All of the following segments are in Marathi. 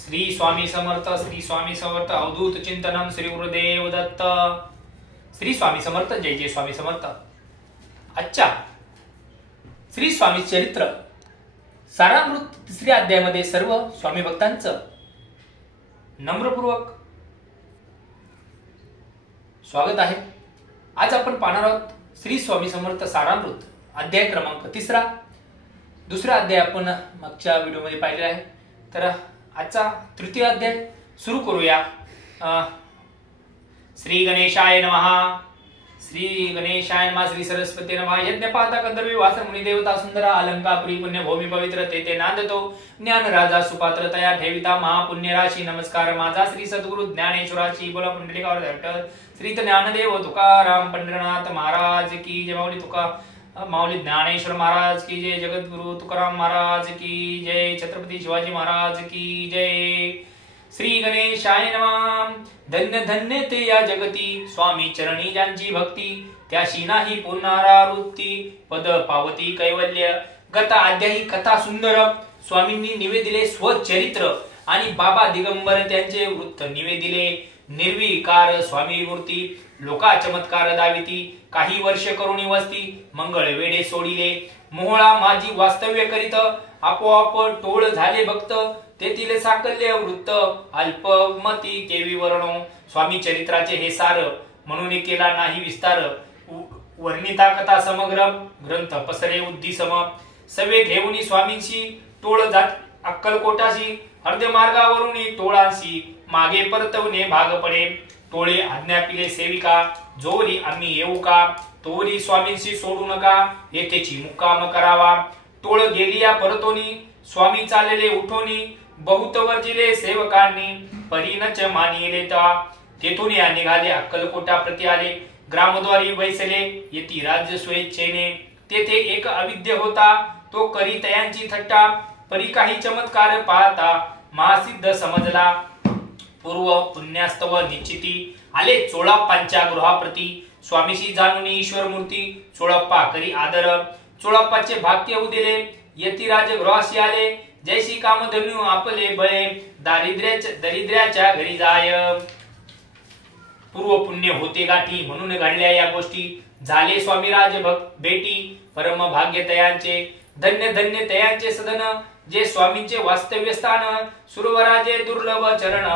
श्री स्वामी समर्थ, श्री स्वामी समर्थ. अवधूत चिंतनम श्री गुरुदेव दत्त. श्री स्वामी समर्थ. जय जय स्वामी समर्थ. आजच्या श्री स्वामी चरित्र सारामृत तिसऱ्या अध्यायामध्ये सर्व स्वामी भक्तांचं नम्रपूर्वक स्वागत आहे. आज आपण पाहणार आहोत श्री स्वामी समर्थ सारामृत अध्याय क्रमांक 3. दुसरा अध्याय आपण मागच्या व्हिडिओमध्ये पाहिलेला आहे. तर आजचा तृतीय अध्याय सुरू करूया. श्री गणेशाय नमः. श्री गणेशाय नमः. श्री सरस्वती नमः. यज्ञपाता कंदर्वी वासर मुनी देवता सुंदरा अलंकापुरी पुण्य भूमी पवित्र तेथे नांदतो ज्ञान राजा सुपात्र तया ठेविता महापुण्य राशी. नमस्कार माझा श्री सद्गुरु ज्ञानेश्वराची. बोला पुंडलिकावर दर्ट. श्री ज्ञानदेव तुकाराम पंढरनाथ महाराज की जय. माऊली तुका माऊली ज्ञानेश्वर महाराज की जय. जगद्गुरु तुकाराम महाराज की जय. छत्रपती शिवाजी महाराज की जय. श्री गणेशाय नमः. धन्य धन्य ते या जगती स्वामी चरणी ज्यांची भक्ती त्याशी नाही पुनरावृत्ती पद पावती कैवल्य. गत अध्यायी कथा सुंदर स्वामींनी निवेदिले स्वचरित्र आणि बाबा दिगंबर त्यांचे वृत्त निवेदिले. निर्विकार स्वामी मूर्ती लोका चमत्कार दाविती काही वर्ष करुणी वस्ती मंगळ वेडे सोडिले. मोहळा माझी वास्तव्य करीत आपोआप टोळ झाले भक्त तेथील साकल्य वृत्त अल्पमती केवी वर्णो. स्वामी चरित्राचे हे सार म्हणून केला नाही विस्तार. वर्णिता कथा समग्र ग्रंथ पसरे उद्दी सम. सवे घेऊनी स्वामींशी टोळ जात अक्कलकोटाशी. अर्ध मार्गावरून टोळांशी मागे परतवणे भाग पडे. टोळे आज्ञापिले सेविका जोरी आम्ही येऊ का. तोरी स्वामींशी सोडू नका येथेची मुक्काम करावा. टोळ गेलिया परतोनी स्वामी चालले उठोनी. बहुत वर्जिले सेवकांनी परीनच मानिले ता. तेथून या निघाले अक्कलकोटा प्रति आले. ग्रामद्वारी बैसले येती राज्य स्वेच्छेने. तेथे एक अविद्य होता तो करी तयांची थट्टा. परी काही चमत्कार पाहता महासिद्ध समजला. पूर्व पुण्यास्तव निश्चिती आले चोळप्पांच्या गृहाप्रती. स्वामीशी जाणून ईश्वर मूर्ती चोळप्पा करी आदर. चोळप्पाचे भाग्य उदिले यती राजगृहाशी आले. जैसी कामधनु आपले बळे दरिद्र्याच्या घरी जाय. पूर्व पुण्य होते गाठी म्हणून घडल्या या गोष्टी. झाले स्वामी राज भेटी परम भाग्य तयांचे. धन्य धन्य तयांचे सदन जे स्वामींचे वास्तव्य स्थान. सुरवराजे दुर्लभ चरण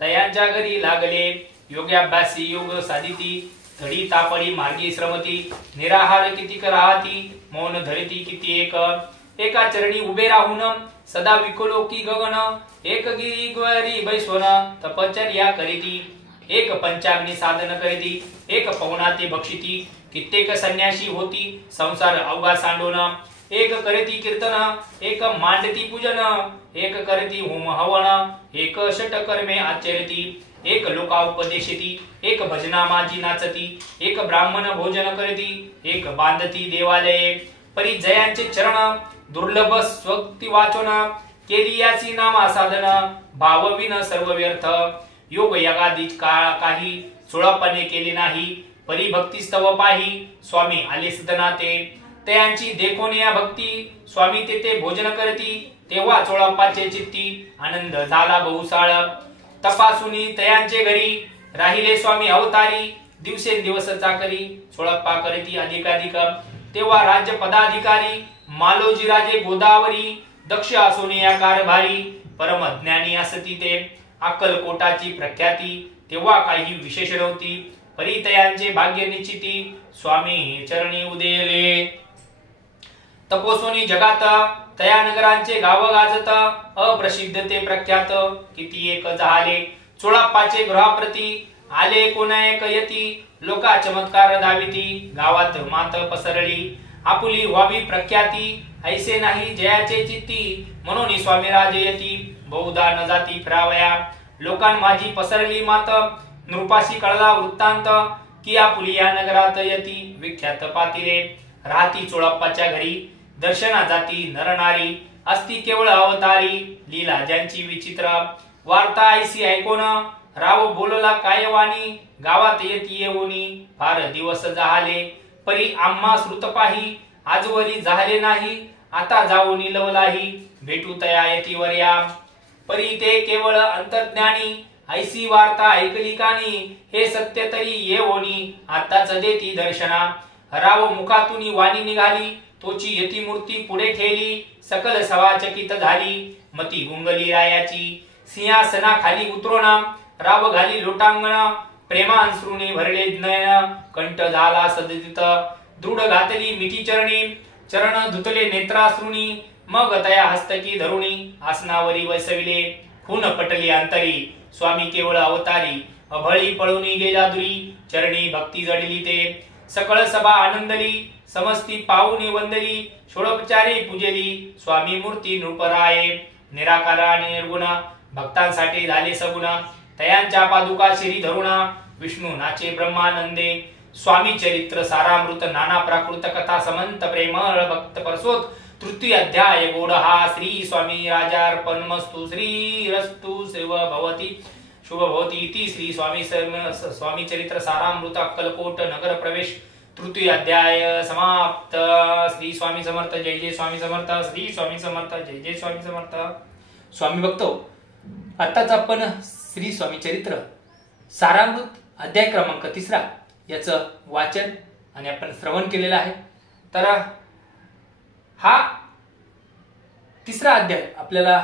तयांच्या घरी लागले. योग्याभ्यासी योग साधिती धडी तापडी मार्गी श्रमती. निराहार किती राहती मौन धरिती किती एक. एका चरणी उभे राहून सदा विकलो की गगन. एक गिरी बैसवन तपचर्या करीती. एक पंचाग्नी साधन करीती. एक पवना ते भक्षिती. कित्येक संन्यासी होती संसार अवघा सांडोन. एक करीती कीर्तन एक मांडती पूजन. एक करीती होम हवन एक षट कर्मे आचरती. एक लोका उपदेशती एक भजना माझी नाचती. एक ब्राह्मण भोजन करती एक बांधती देवालये. परी जयांचे चरण दुर्लभ स्वक्ती वाचन. केली याची नामा साधन भावविन सर्व व्यर्थ. योग यगादी काळ काही चोळप्पाने केले नाही. परी भक्ती स्तव पाही स्वामी आले सदनाते. तयांची देखोन या भक्ती स्वामी तेथे भोजन करती. तेव्हा चोळप्पाचे चित्ती आनंद झाला बहुसाळ. तपासुनी तयांचे घरी राहिले स्वामी अवतारी. दिवसेंदिवस चाकरी चोळप्पा करती अधिकाधिक. तेव्हा राज्य पदाधिकारी मालोजी राजे गोदावरी. दक्ष असोनी या कारभारी परम ज्ञानी असती ते. अक्कलकोटाची प्रख्याती तेव्हा काही विशेष नव्हती. परितयांचे भाग्य निश्चिती स्वामी चरणी उदेले. तपोसोनी जगात तया नगरांचे गाव गाजत. अप्रसिद्ध ते प्रख्यात किती एक झाले. चोळप्पाचे गृहाप्रती आले कोणा एक यती. लोका चमत्कार दाविती गावात मात पसरली. आपुली व्हावी प्रख्याती ऐसे नाही जयाचे चित्ती. म्हणून स्वामी राजे यती बहुधा न जाती फिरावया. लोकां माझी पसरली मात नृपाशी कळला वृत्तांत. की आपुली या नगरात यती विख्यात पातिले. राहती चोळप्पाच्या घरी दर्शना जाती नरनारी. असती केवळ अवतारी लीला ज्यांची विचित्र. वार्ता ऐसी ऐकोन राव बोलला काय वाणी. गावात येती येऊनी फार दिवस झाले. परी आम्हा श्रुत पाही आजवरी झाले नाही. आता जाऊनी लवलाही भेटू तया येतीवर या. परी ते केवळ अंतर्ज्ञानी, ऐसी वार्ता ऐकली कानी, हे सत्य तरी येवोनी, आताच देती दर्शना। राव मुखातून वाणी निघाली, तोची यती मूर्ती पुढे ठेली, सकल सभा चकित झाली, मती गुंगली रायाची। सिंहासना खाली उतरोना, राव घाली लोटांगण, प्रेमांश्रुने भरले नयन, कंठ झाला सदतित, दृढ घातली मिठी चरणी, चरण धुतले नेत्राश्रुनी, मग तया हस्तकी धरुणी, आसनावरी बसविले, खून पटली अंतरी, स्वामी केवळ अवतारी, अभळी पळूनी गेला दुरी, चरणी भक्ती जडली ते, सकळ सभा आनंदली, समस्ती पाहुनी वंदली, षोडोपचारी पूजेली, स्वामी मूर्ती नृपराये, निराकार आणि निर्गुण, भक्तांसाठी झाले सगुण, तयांच्या पादुका शिरी धरुणा, विष्णू नाचे ब्रह्मानंदे, स्वामी चरित्र सारामृत, नाना प्राकृत कथा समंत प्रेमळ भक्त परसोत, तृतीय अध्याय गोड हा, श्री स्वामी राजार्पणमस्तु, श्री रस्तु शिव भवती शुभ भवती इति श्री स्वामी चरित्र सारामृत अक्कलकोट नगर प्रवेश तृतीय अध्याय समाप्त। श्री स्वामी समर्थ, जय जय स्वामी समर्थ, श्री स्वामी समर्थ, जय जय स्वामी समर्थ। स्वामी भक्तो, आताच आपण श्री स्वामी चरित्र सारामृत अध्याय क्रमांक 3 याचं वाचन आणि आपण श्रवण केलेलं आहे। तर हा 3रा अध्याय आपल्याला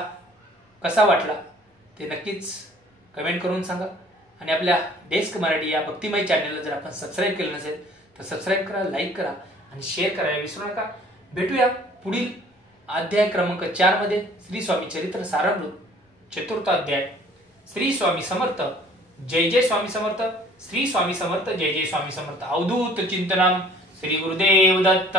कसा वाटला ते नक्कीच कमेंट करून सांगा आणि आपल्या डेस्क मराठी या भक्तिमय चॅनलला जर आपण सबस्क्राइब केलं नसेल तर सबस्क्राइब करा, लाईक करा आणि शेअर करायला विसरू नका। भेटूया पुढील अध्याय क्रमांक 4 मध्ये, श्री स्वामी चरित्र सारामृत 4था अध्याय। श्री स्वामी समर्थ, जय जय स्वामी समर्थ, श्री स्वामी समर्थ, जय जय स्वामी समर्थ। अवधूत चिंतनम, श्री गुरुदेव दत्त।